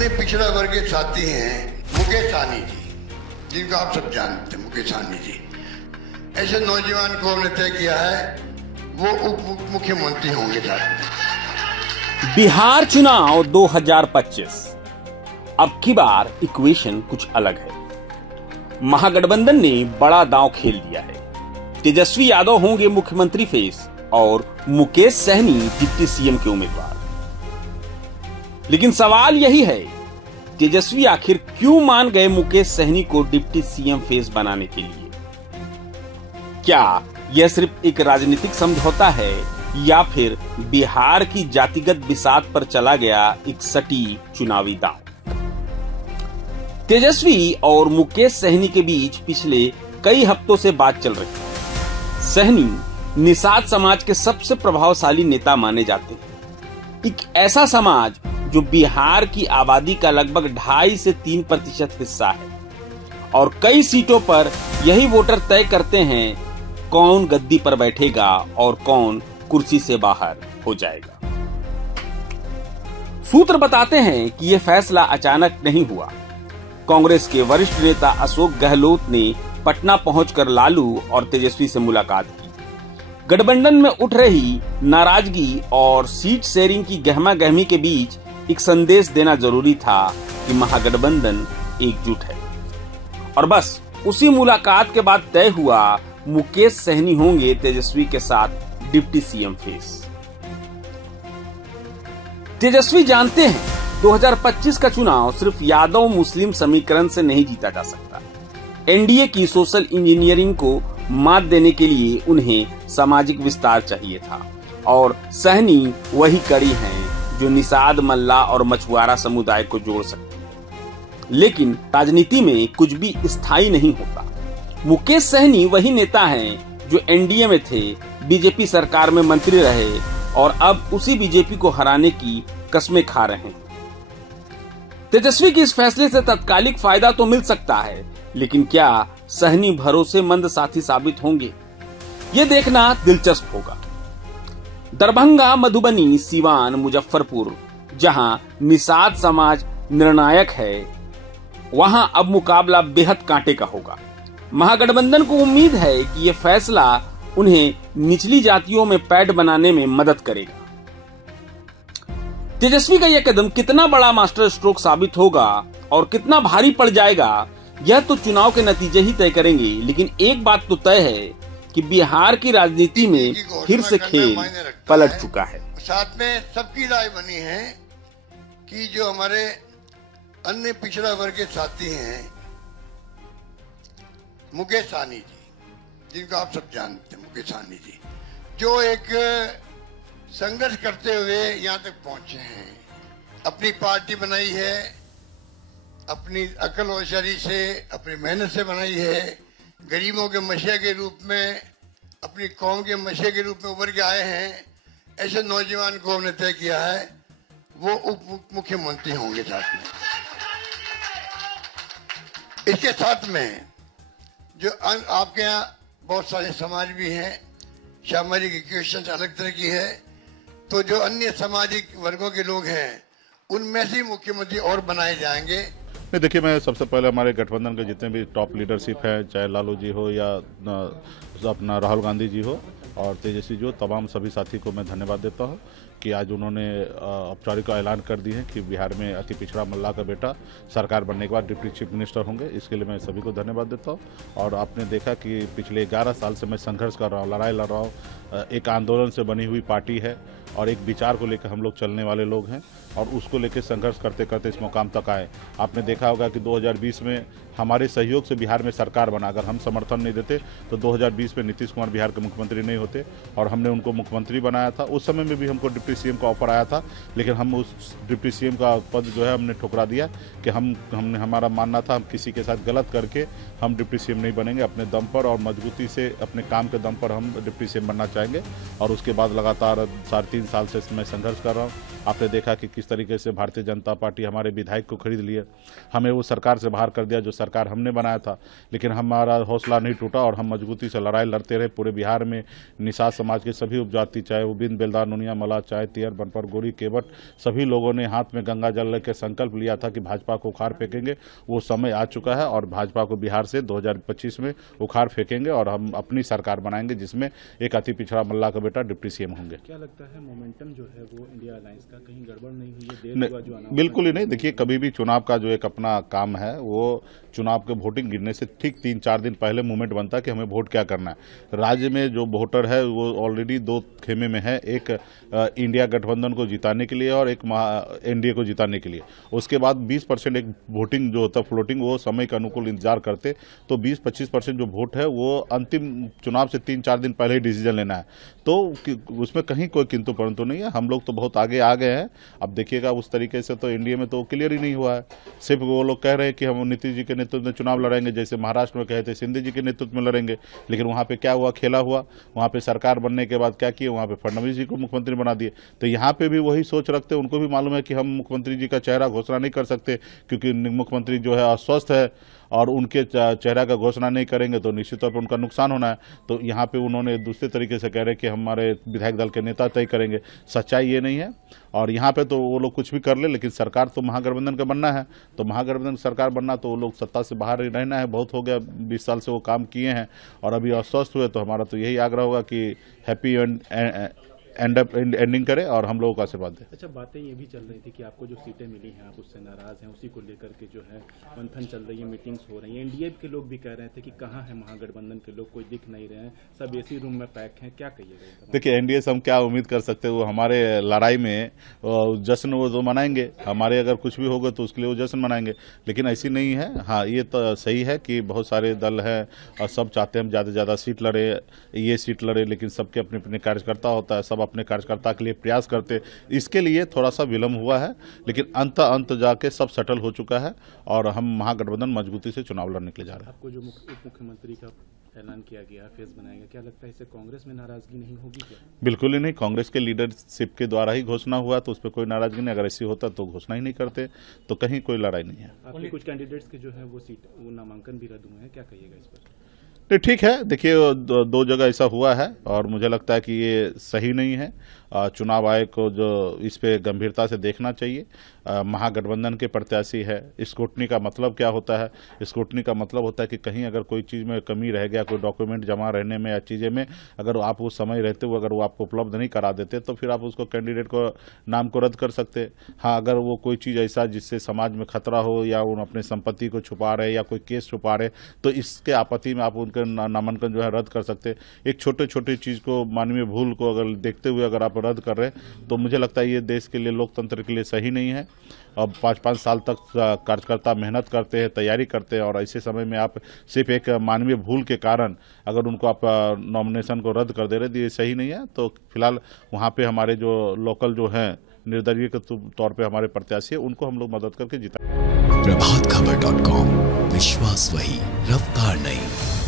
अन्य पिछड़ा वर्ग के साथी हैं मुकेश सहनी जी, जिनको आप सब जानते हैं, मुकेश सहनी जी। ऐसे नौजवान को हमने तय किया है वो उप मुख्यमंत्री होंगे साथ में। बिहार चुनाव 2025 अब की बार इक्वेशन कुछ अलग है। महागठबंधन ने बड़ा दांव खेल दिया है। तेजस्वी यादव होंगे मुख्यमंत्री फेस और मुकेश सहनी डिप्टी सीएम के उम्मीदवार। लेकिन सवाल यही है, तेजस्वी आखिर क्यों मान गए मुकेश सहनी को डिप्टी सीएम फेस बनाने के लिए? क्या यह सिर्फ एक राजनीतिक समझौता है या फिर बिहार की जातिगत बिसात पर चला गया एक सटीक चुनावी दांव? तेजस्वी और मुकेश सहनी के बीच पिछले कई हफ्तों से बात चल रही है। सहनी निषाद समाज के सबसे प्रभावशाली नेता माने जाते हैं। एक ऐसा समाज जो बिहार की आबादी का लगभग 2.5 से 3% हिस्सा है और कई सीटों पर यही वोटर तय करते हैं कौन गद्दी पर बैठेगा और कौन कुर्सी से बाहर हो जाएगा। सूत्र बताते हैं कि यह फैसला अचानक नहीं हुआ। कांग्रेस के वरिष्ठ नेता अशोक गहलोत ने पटना पहुंचकर लालू और तेजस्वी से मुलाकात की। गठबंधन में उठ रही नाराजगी और सीट शेयरिंग की गहमा-गहमी के बीच एक संदेश देना जरूरी था कि महागठबंधन एकजुट है। और बस उसी मुलाकात के बाद तय हुआ मुकेश सहनी होंगे तेजस्वी के साथ डिप्टी सीएम फेस। तेजस्वी जानते हैं 2025 का चुनाव सिर्फ यादव मुस्लिम समीकरण से नहीं जीता जा सकता। एनडीए की सोशल इंजीनियरिंग को मात देने के लिए उन्हें सामाजिक विस्तार चाहिए था और सहनी वही कड़ी हैं जो निषाद, मल्ला और मछुआरा समुदाय को जोड़ सकती है। लेकिन राजनीति में कुछ भी स्थायी नहीं होता। मुकेश सहनी वही नेता हैं जो एनडीए में थे, बीजेपी सरकार में मंत्री रहे और अब उसी बीजेपी को हराने की कस्में खा रहे हैं। तेजस्वी के इस फैसले से तात्कालिक फायदा तो मिल सकता है, लेकिन क्या सहनी भरोसेमंद साथी साबित होंगे? ये देखना दिलचस्प होगा। दरभंगा, मधुबनी, सीवान, मुजफ्फरपुर जहां निषाद समाज निर्णायक है, वहां अब मुकाबला बेहद कांटे का होगा। महागठबंधन को उम्मीद है कि यह फैसला उन्हें निचली जातियों में पैठ बनाने में मदद करेगा। तेजस्वी का यह कदम कितना बड़ा मास्टर स्ट्रोक साबित होगा और कितना भारी पड़ जाएगा, यह तो चुनाव के नतीजे ही तय करेंगे। लेकिन एक बात तो तय है कि बिहार की राजनीति में फिर से खेल पलट चुका है। साथ में सबकी राय बनी है कि जो हमारे अन्य पिछड़ा वर्ग के साथी हैं मुकेश सहनी जी, जिनको आप सब जानते हैं, मुकेश सहनी जी, जो एक संघर्ष करते हुए यहाँ तक पहुंचे हैं, अपनी पार्टी बनाई है, अपनी अकल होशियारी से, अपनी मेहनत से बनाई है, गरीबों के मसीहा के रूप में, अपनी कौम के मसीहा के रूप में उभर के आए हैं। ऐसे नौजवान को हमने तय किया है वो उप मुख्यमंत्री होंगे साथ में। इसके साथ में जो आपके यहाँ बहुत सारे समाज भी हैं, सामाजिक इक्वेशन अलग तरह की है, तो जो अन्य सामाजिक वर्गों के लोग हैं उनमें से मुख्यमंत्री और बनाए जाएंगे। नहीं, देखिए, मैं सबसे पहले हमारे गठबंधन के जितने भी टॉप लीडरशिप है, चाहे लालू जी हो या अपना राहुल गांधी जी हो और तेजस्वी जी हो, तमाम सभी साथी को मैं धन्यवाद देता हूं कि आज उन्होंने औपचारिक ऐलान कर दी है कि बिहार में अति पिछड़ा मल्ला का बेटा सरकार बनने के बाद डिप्टी चीफ मिनिस्टर होंगे। इसके लिए मैं सभी को धन्यवाद देता हूँ। और आपने देखा कि पिछले 11 साल से मैं संघर्ष कर रहा हूँ, लड़ाई लड़ रहा हूँ। एक आंदोलन से बनी हुई पार्टी है और एक विचार को लेकर हम लोग चलने वाले लोग हैं और उसको लेकर संघर्ष करते करते इस मुकाम तक आए। आपने देखा होगा कि 2020 में हमारे सहयोग से बिहार में सरकार बना। अगर हम समर्थन नहीं देते तो 2020 में नीतीश कुमार बिहार के मुख्यमंत्री नहीं होते और हमने उनको मुख्यमंत्री बनाया था। उस समय में भी हमको डिप्टी सीएम का ऑफर आया था, लेकिन हम उस डिप्टी सीएम का पद जो है हमने ठुकरा दिया कि हमने हमारा मानना था हम किसी के साथ गलत करके हम डिप्टी सीएम नहीं बनेंगे। अपने दम पर और मजबूती से अपने काम के दम पर हम डिप्टी सीएम बनना चाहेंगे। और उसके बाद लगातार 3.5 साल से मैं संघर्ष कर रहा हूँ। आपने देखा कि किस तरीके से भारतीय जनता पार्टी हमारे विधायक को खरीद लिए, हमें वो सरकार से बाहर कर दिया जो सरकार हमने बनाया था, लेकिन हमारा हौसला नहीं टूटा और हम मजबूती से लड़ाई लड़ते रहे। पूरे बिहार में निषाद समाज के सभी उपजाति, चाहे वो बिंद, बेलदार, नुनिया, मला, चाहे चाहे तियर, बनपर, गोरी, केवट, सभी लोगों ने हाथ में गंगा जल लेकर संकल्प लिया था कि भाजपा को उखाड़ फेंकेंगे। वो समय आ चुका है और भाजपा को बिहार से 2025 में उखाड़ फेंकेंगे और हम अपनी सरकार बनाएंगे जिसमें एक अति पिछड़ा मल्ला का बेटा डिप्टी सीएम होंगे। क्या लगता है मोमेंटम जो है वो इंडिया अलायंस का कहीं गड़बड़ नहीं हुई है? देर हुआ जो बिल्कुल ही नहीं। देखिए, कभी भी चुनाव का जो एक अपना काम है वो चुनाव के वोटिंग गिरने से ठीक 3-4 दिन पहले मूवमेंट बनता है कि हमें वोट क्या करना है। राज्य में जो वोटर है वो ऑलरेडी 2 खेमे में है, एक इंडिया गठबंधन को जिताने के लिए और एक एनडीए को जिताने के लिए। उसके बाद 20% एक वोटिंग जो होता है फ्लोटिंग, वो समय के अनुकूल इंतजार करते, तो 20-25% जो वोट है वो अंतिम चुनाव से 3-4 दिन पहले ही डिसीजन लेना है। तो उसमें कहीं कोई किंतु परंतु नहीं है। हम लोग तो बहुत आगे आ गए हैं। अब देखिएगा उस तरीके से तो एनडीए में तो क्लियर ही नहीं हुआ है। सिर्फ वो लोग कह रहे हैं कि हम नीतीश जी के नेतृत्व में चुनाव लड़ेंगे, जैसे महाराष्ट्र में कहे थे शिंदे जी के नेतृत्व में लड़ेंगे, लेकिन वहां पे क्या हुआ, खेला हुआ। वहां पे सरकार बनने के बाद क्या किए, वहां पे फडणवीस जी को मुख्यमंत्री बना दिए। तो यहाँ पे भी वही सोच रखते, उनको भी मालूम है कि हम मुख्यमंत्री जी का चेहरा घोषणा नहीं कर सकते क्योंकि मुख्यमंत्री जो है अस्वस्थ है और उनके चेहरा का घोषणा नहीं करेंगे तो निश्चित तौर पर उनका नुकसान होना है। तो यहाँ पे उन्होंने दूसरे तरीके से कह रहे कि हमारे विधायक दल के नेता तय करेंगे। सच्चाई ये नहीं है। और यहाँ पे तो वो लोग कुछ भी कर ले, लेकिन सरकार तो महागठबंधन का बनना है। तो महागठबंधन सरकार बनना तो वो लोग सत्ता से बाहर रहना है। बहुत हो गया, 20 साल से वो काम किए हैं और अभी अस्वस्थ हुए। तो हमारा तो यही आग्रह होगा कि हैप्पी एंडिंग करे और हम लोगों का आशीर्वाद दे। अच्छा, बातें ये भी चल रही थी कि आपको जो सीटें मिली हैं आप उससे नाराज हैं, उसी को लेकर के जो है मंथन चल रही है, मीटिंग्स हो रही हैं। एनडीए के लोग भी कह रहे थे कि कहाँ है महागठबंधन के लोग, कोई दिख नहीं रहे हैं, सब एसी रूम में पैक हैं, क्या कहिएगा? देखिए, एनडीए से हम क्या उम्मीद कर सकते हैं? वो हमारे लड़ाई में जश्न वो तो मनाएंगे, हमारे अगर कुछ भी होगा तो उसके लिए वो जश्न मनाएंगे, लेकिन ऐसी नहीं है। हाँ, ये तो सही है कि बहुत सारे दल हैं और सब चाहते हैं हम ज़्यादा से ज़्यादा सीट लड़े, ये सीट लड़े, लेकिन सबके अपने अपने कार्यकर्ता होता है, सब अपने कार्यकर्ता के लिए प्रयास करते। इसके लिए थोड़ा सा विलम्ब हुआ है, लेकिन अंत जाके सब सेटल हो चुका है और हम महागठबंधन मजबूती से चुनाव लड़ने के लिए जा रहे हैं। आपको जो उप मुख्यमंत्री का ऐलान किया गया, फेस बनाएगा, क्या लगता है इससे कांग्रेस में नाराजगी नहीं होगी क्या? बिल्कुल ही नहीं। कांग्रेस के लीडरशिप के द्वारा ही घोषणा हुआ तो उस पर कोई नाराजगी नहीं। अगर ऐसी होता तो घोषणा ही नहीं करते, तो कहीं कोई लड़ाई नहीं है। आपके कुछ कैंडिडेट्स के जो है वो नामांकन भी रद्द हुए हैं, क्या कहिएगा इस पर? ठीक है। देखिए, 2 जगह ऐसा हुआ है और मुझे लगता है कि ये सही नहीं है। चुनाव आयोग को जो इस पे गंभीरता से देखना चाहिए। महागठबंधन के प्रत्याशी है। स्क्रूटनी का मतलब क्या होता है? स्क्रूटनी का मतलब होता है कि कहीं अगर कोई चीज़ में कमी रह गया, कोई डॉक्यूमेंट जमा रहने में या चीज़ें में, अगर आप उस समय रहते हुए अगर वो आपको उपलब्ध नहीं करा देते तो फिर आप उसको कैंडिडेट को नाम को रद्द कर सकते। हाँ, अगर वो कोई चीज़ ऐसा जिससे समाज में खतरा हो या उन अपने संपत्ति को छुपा रहे या कोई केस छुपा रहे, तो इसके आपत्ति में आप उनका नामांकन जो है रद्द कर सकते। एक छोटे छोटे चीज़ को, मानवीय भूल को अगर देखते हुए अगर आप रद्द कर रहे हैं तो मुझे लगता है ये देश के लिए, लोकतंत्र के लिए सही नहीं है। अब 5-5 साल तक कार्यकर्ता मेहनत करते हैं, तैयारी करते हैं और ऐसे समय में आप सिर्फ एक मानवीय भूल के कारण अगर उनको आप नॉमिनेशन को रद्द कर दे रहे हैं, तो ये सही नहीं है। तो फिलहाल वहाँ पे हमारे जो लोकल जो हैं निर्दलीय के तौर पे हमारे प्रत्याशी है, उनको हम लोग मदद करके जिता। प्रभातखबर.com, विश्वास वही, रफ्तार नहीं।